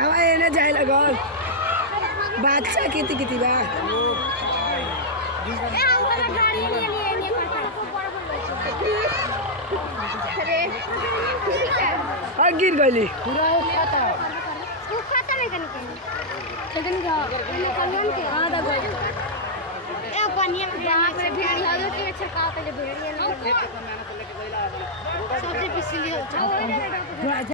रवा एने जाए लगल बादशाह किती किती बा गिर गई पूरा खाता नहीं करने लेकिन हाँ तक ए पानी में वहां पे भेड़िया जो के छिड़काव पहले भेड़िया ना सबसे पिछली